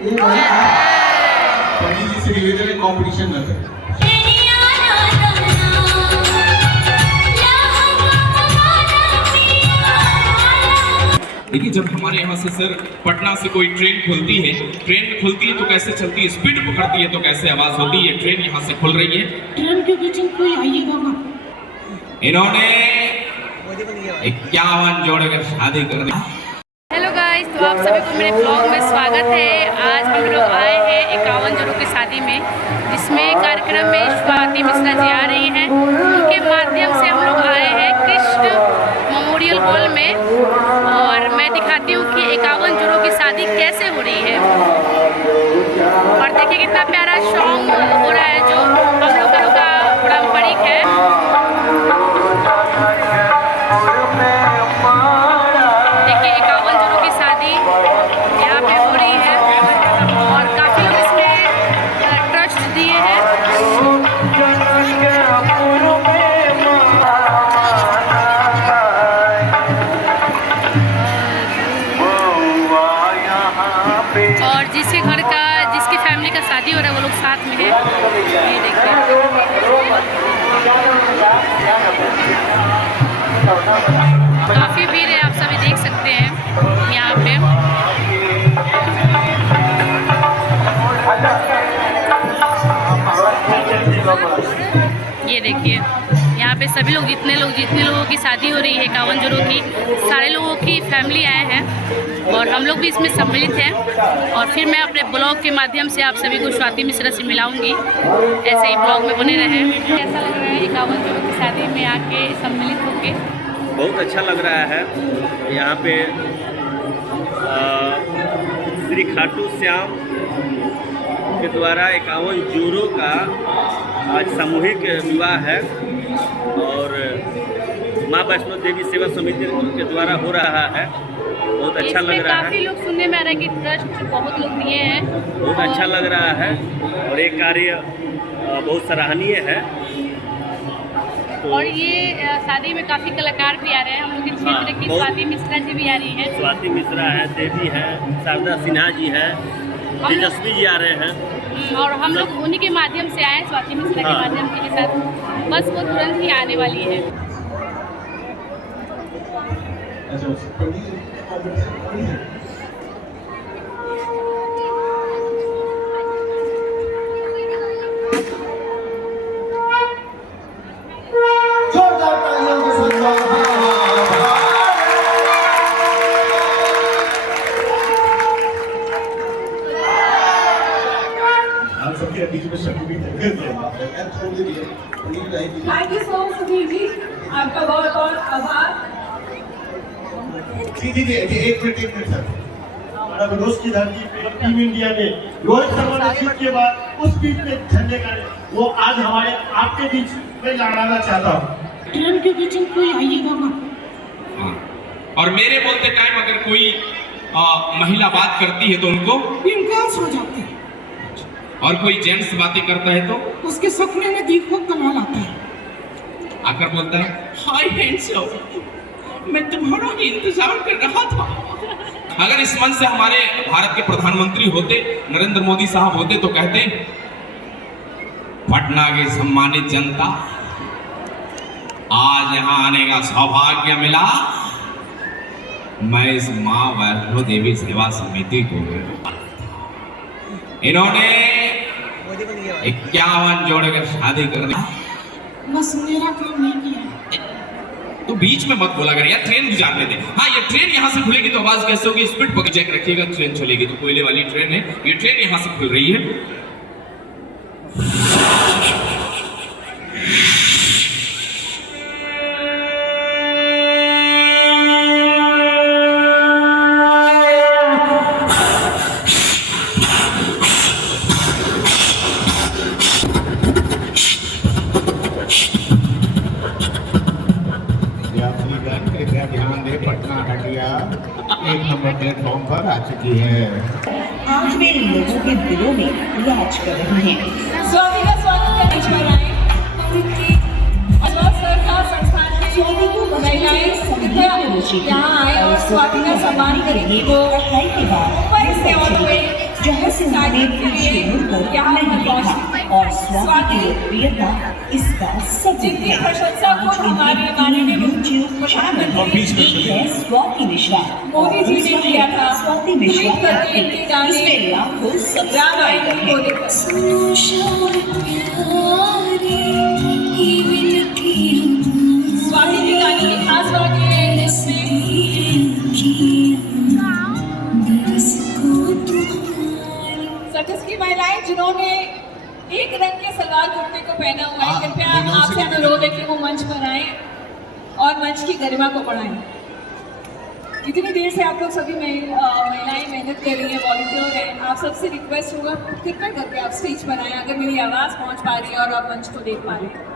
पंडित जी से निवेदन है कंपटीशन न करें। देखिए, जब हमारे यहाँ से सर पटना से कोई ट्रेन खुलती है, ट्रेन खुलती है तो कैसे चलती है, स्पीड पकड़ती है तो कैसे आवाज होती है। ट्रेन यहाँ से खुल रही है, ट्रेन के बीच में कोई आइएगा ना। इन्होंने 51 जोड़े का शादी कर दी। हेलो गाइस, तो आप सभी को मेरे ब्लॉग में स्वागत है। आज हम लोग आए हैं 51 जोड़ों की शादी में, जिसमें कार्यक्रम में स्वाति मिश्रा जी आ रही हैं। उनके माध्यम से हम लोग आए हैं कृष्ण मेमोरियल हॉल में, और मैं दिखाती हूँ कि 51 जोड़ों की शादी कैसे हो रही है। और देखिए कितना प्यारा सॉन्ग हो रहा है जो हम लोगों का पारंपरिक है। देखिए 51 जोड़ों की शादी यहाँ पे हो रही है, और काफ़ी लोग इसमें ट्रस्ट दिए हैं। और जिसके घर का, जिसकी फैमिली का शादी हो रहा है वो लोग साथ में है। ये देखिए काफ़ी भीड़ है, आप सभी देख सकते हैं यहाँ पे। ये देखिए यहाँ पे सभी लोग, जितने लोगों की शादी हो रही है 51 जोड़ों की, सारे लोगों की फैमिली आए हैं और हम लोग भी इसमें सम्मिलित हैं। और फिर मैं अपने ब्लॉग के माध्यम से आप सभी को स्वाति मिश्रा से मिलाऊंगी। ऐसे ही ब्लॉग में बने रहे। ऐसा लग रहा है 51 जोड़ों की शादी में आके सम्मिलित होके। बहुत अच्छा लग रहा है। यहाँ पे श्री खाटू श्याम के द्वारा 51 जोड़ों का आज सामूहिक विवाह है, और माँ वैष्णो देवी सेवा समिति के द्वारा हो रहा है। बहुत अच्छा लग रहा है। काफ़ी लोग सुनने में आ रहा है कि ट्रस्ट बहुत लोग दिए हैं। बहुत अच्छा लग रहा है और ये कार्य बहुत सराहनीय है। और ये शादी में काफ़ी कलाकार भी आ रहे हैं। हम लोग के क्षेत्र की स्वाति मिश्रा जी भी आ रही हैं। स्वाति मिश्रा है, देवी है, शारदा सिन्हा जी है, तेजस्वी जी आ रहे हैं। और हम लोग उन्हीं के माध्यम से आए, स्वाति मिश्रा के माध्यम के साथ। बस वो तुरंत ही आने वाली है। Thank you so much Sudhir ji, आपका बहुत बहुत आभार। जी एक मिनट सर। विरोध की धरती पे टीम इंडिया ने रोहित शर्मा ने जीत के बाद उस बीच में झंडे का वो आज हमारे आपके बीच में लहराना चाहता हूँ। ट्रेन के बीच में कोई आइएगा ना। और मेरे बोलते टाइम अगर कोई महिला बात करती है तो उनको इनकास हो जाते हैं, और कोई जेंट्स बातें करता है तो उसके सपने में दीपक कमाल आता है। आकर बोलता है, हाय हैंडसम, मैं तुम्हारा ही इंतजार कर रहा था। अगर इस मन से हमारे भारत के प्रधानमंत्री होते, नरेंद्र मोदी साहब होते, तो कहते, पटना की सम्मानित जनता, आज यहाँ आने का सौभाग्य मिला। मैं इस माँ वैष्णो देवी सेवा समिति को, इन्होंने 51 जोड़े का शादी कर दी। बस मेरा काम नहीं किया। तो बीच में मत बोला कर यार, ट्रेन गुजारने दे। हाँ, ये ट्रेन यहाँ से खुलेगी तो आवाज कैसे होगी? स्पीड पकड़ चेक रखिएगा, ट्रेन चलेगी। तो कोयले वाली ट्रेन है ये, ट्रेन यहाँ से खुल रही है। कृपया ध्यान दे, पटना हटिया 1 नंबर प्लेटफॉर्म पर आ चुकी है। आज वे लोगों के दिलों में राज कर रही हैं। स्वाति का स्वागत करने पर आए सर का संस्थान स्वाति को महिलाएं यहाँ आए और स्वाति का सम्मान करेंगी। वो पढ़ाई के बाद ऊपर से ऑन वे जहाँ से उन्होंने पीछे मुड़कर नहीं देखा और स्वाति की लोकप्रियता इसका सबूत जिनकी है। प्रशंसा को हमारे माननीय यूट्यूब चैनल एक है स्वाति मिश्रा। मोदी जी ने किया था स्वाति मिश्रा ट्वीट करके इनके गाने इसमें लाखों रामायण को लेकर स्वाति के गाने की खास बात ये है सर्कस की महिलाएं जिन्होंने एक रंग के सलवार कुर्ते को पहना हुआ है, कृपया आपसे अनुरोध है कि वो मंच पर आए और मंच की गरिमा को बढ़ाएं। कितनी देर से आप लोग सभी महिलाएं मेहनत कर रही हैं, वॉलंटियर हैं, आप सबसे रिक्वेस्ट होगा कृपया करके आप स्टेज पर आएं अगर मेरी आवाज़ पहुंच पा रही है और आप मंच को देख पा रहे हैं।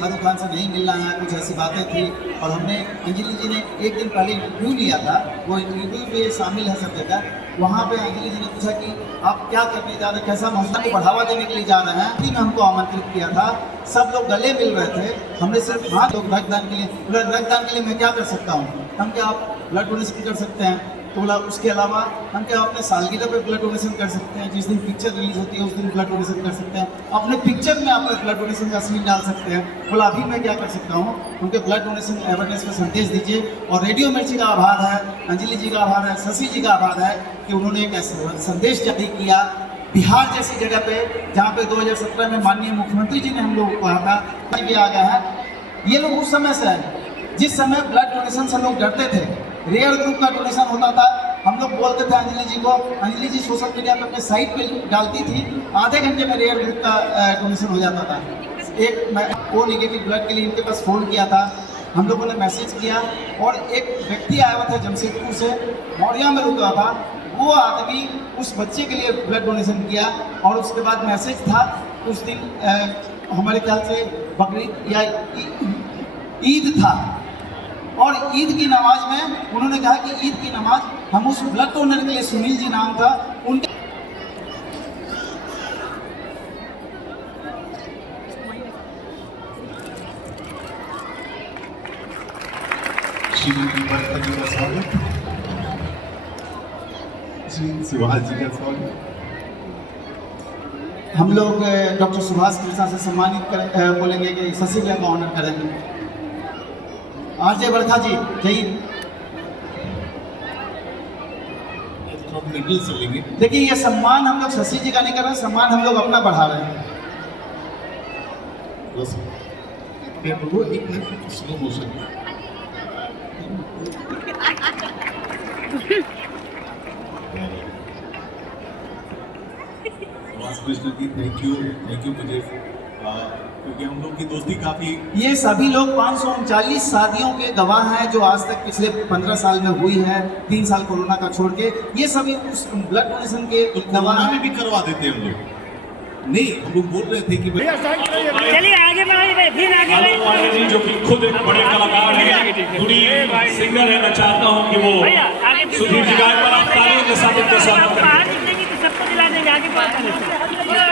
शाहरुख खान से नहीं मिलना है, कुछ ऐसी बातें थी और हमने अंजलि जी ने एक दिन पहले इंटरव्यू लिया था, वो इंटरव्यू में शामिल है सब जगह। वहाँ पे अंजलि जी ने पूछा कि आप क्या करने जा रहे हैं, कैसा मौसम को बढ़ावा देने के लिए जा रहे हैं। फिर हमको आमंत्रित किया था, सब लोग गले मिल रहे थे, हमने सिर्फ हाथ लोग रक्तदान के लिए, रक्तदान के लिए मैं क्या कर सकता हूँ, हम क्या आप ब्लड डोनेशन कर सकते हैं, तो बोला उसके अलावा हम क्या अपने सालगिरह पे ब्लड डोनेशन कर सकते हैं, जिस दिन पिक्चर रिलीज होती है उस दिन ब्लड डोनेशन कर सकते हैं, अपने पिक्चर में आप ब्लड डोनेशन का सीन डाल सकते हैं। बोला अभी मैं क्या कर सकता हूँ, उनके ब्लड डोनेशन अवेयरनेस पर संदेश दीजिए। और रेडियो मिर्ची का आभार है, अंजलि जी का आभार है, शशि जी का आभार है कि उन्होंने एक संदेश जारी किया। बिहार जैसी जगह पे जहाँ पे 2017 में माननीय मुख्यमंत्री जी ने हम लोग को कहा था ये आ गया है, ये लोग उस समय से है जिस समय ब्लड डोनेशन से लोग डरते थे, रेयर ग्रुप का डोनेशन होता था, हम लोग बोलते थे अंजलि जी को, अंजलि जी सोशल मीडिया पे अपने साइट पे डालती थी, आधे घंटे में रेयर ग्रुप का डोनेशन हो जाता था। एक मैं ओ निगेटिव ब्लड के लिए इनके पास फ़ोन किया था, हम लोगों ने मैसेज किया और एक व्यक्ति आया हुआ था जमशेदपुर से, मौर्या में रुका था, वो आदमी उस बच्चे के लिए ब्लड डोनेशन किया। और उसके बाद मैसेज था उस दिन हमारे ख्याल से बकरीद या ईद था, और ईद की नमाज में उन्होंने कहा कि ईद की नमाज हम उस ब्लड डोनर के लिए, सुनील जी नाम था उनके, श्रीमती बरखा जी का स्वागत, श्री सुभाष जी का स्वागत। हम लोग डॉक्टर सुभाष कृष्णा से सम्मानित बोलेंगे कि शशि भैया का ऑनर करेंगे। आरजे बरखा जी जय। मिडिल से लेंगे। देखिए ये सम्मान हम लोग शशि जी का नहीं कर रहे हैं, सम्मान हम लोग अपना बढ़ा रहे हैं। एक minute slow motion. Krishna ji thank you मुझे, क्योंकि हम लोग की दोस्ती काफी, ये सभी लोग 539 शादियों के गवाह हैं जो आज तक पिछले 15 साल में हुई है, 3 साल कोरोना का छोड़ के, ये सभी उस ब्लड डोनेशन के गवाह में भी करवा देते हैं हम लोग। नहीं, हम लोग बोल रहे थे कि चलिए आगे बढ़ाइए, फिर आगे वाले जी जो कि खुद एक बड़े कलाकार हैं, गुड़ी सिंगर है, मैं चाहता हूँ कि वो सुधीर जी गायक पर आप तालियों के साथ इनके साथ सबको दिला देंगे, आगे बढ़ा